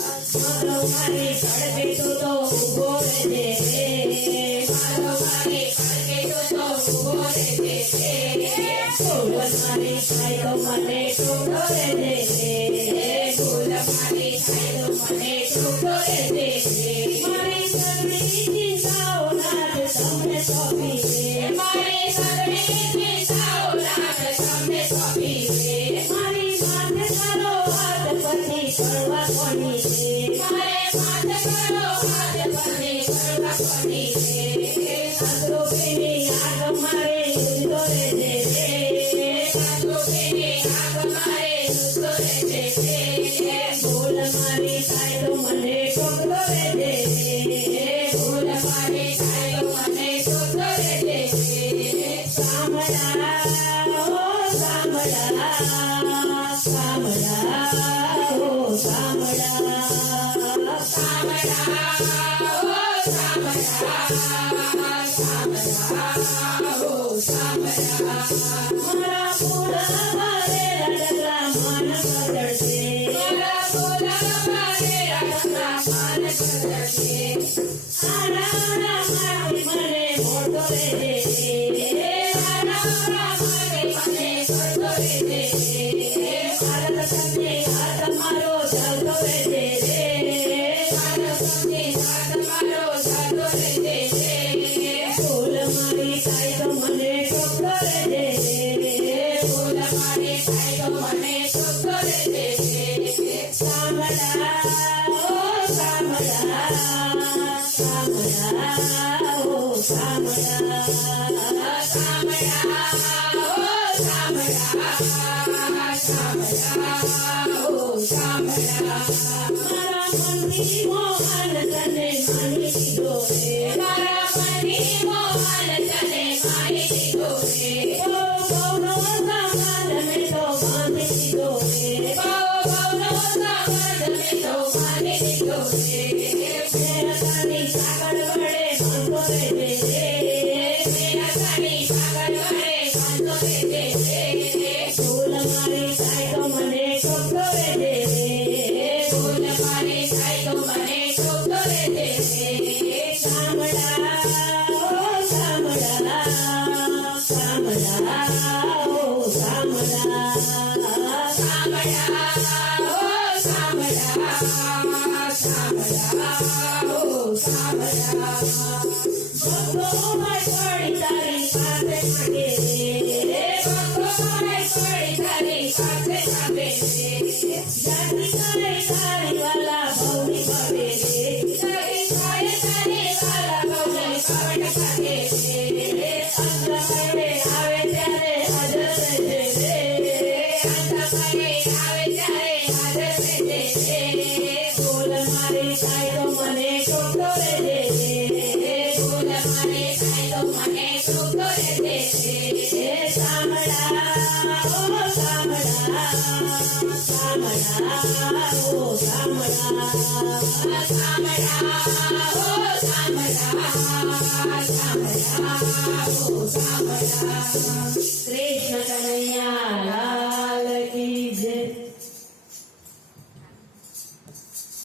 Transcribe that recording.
મારી સડકે તો ઉભો રહેજે મારી સડકે તો ઉભો રહેજે ફૂલ મારી થાય તો મને છૂટો રહેજે ફૂલ મારી થાય તો મને છૂટો રહેજે મારી સર્વી ચિંતાઓ નાથ તમને સોંપી દે મારી સર્વી ચિંતાઓ નાથ તમને સોંપી દે મારી માથે તારો હાથ પછી કરવા કોની છે મારે માથે તારો હાથ પછી કરવા કોની છે સંતોષીની આગ મારે ઉજતો રહેજે સંતોષીની આગ મારે ઉજતો રહેજે ભૂલ મારી થાય તો મને ટોકતો રહેજે ભૂલ મારી થાય તો મને ટોકતો રહેજે સાંભળા ઓ સાંભળા સાંભળા ઓ સાંભળા સાંભળા ઓ સાંભળા સાંભળા ઓ સાંભળા મારા પૂરા મારે રડગલા મન બદલશે મારા પૂરા મારે રડગલા મન બદલશે આના મારી મને મોટો રહેજે આના મારી મને મોટો રહેજે ભારત સંગે હાથ મારો ચાલતો રહેજે ભારત સંગે હાથ મારો ચાલતો રહેજે ફૂલ મારી થાય તો મને ટોકતો રહેજે ફૂલ મારી થાય તો મને ટોકતો રહેજે સાંભળા ઓ સાંભળા સાંભળા ઓ સાંભળા સાંભળા ઓ સાંભળા સાંભળા ઓ સાંભળા મારા મનની મોહન તને માની દીધો રે મારા મનની મોહન તને માની દીધો રે ઓ ગૌનો સામાન મેં તો બાંધી દીધો રે ઓ ગૌનો સામાન મેં તો બાંધી દીધો રે મેરા તારી સાગર વડે બાંધો રહેજે મેરા તારી સાગર વડે બાંધો રહેજે ફૂલ મારી થાય તો મને ટોકતો રહેજે ફૂલ મારી થાય તો મને ટોકતો રહેજે સાંભળા ઓ સાંભળા સાંભળા ઓ સાંભળા સાંભળા ઓ સાંભળા સાંભળા ઓ સાંભળા ભક્તો માય પડી તારી સાથે માંગે ભક્તો માય પડી તારી સાથે માંગે જાતિ કરે તારી વાલા ભવની ભવે જાતિ કરે તારી વાલા ભવની ભવન ભાગે અંતમણે આવે ત્યારે હાજર રહેજે અંતમણે આવે ત્યારે હાજર રહેજે ફૂલ મારી થાય તો મને ટોકતો રહેજે ફૂલ મારી થાય તો મને ટોકતો રહેજે સાંભળા ઓ સાંભળા સાંભળા ઓ સાંભળા સાંભળા ઓ સાંભળા સાંભળા ઓ સાંભળા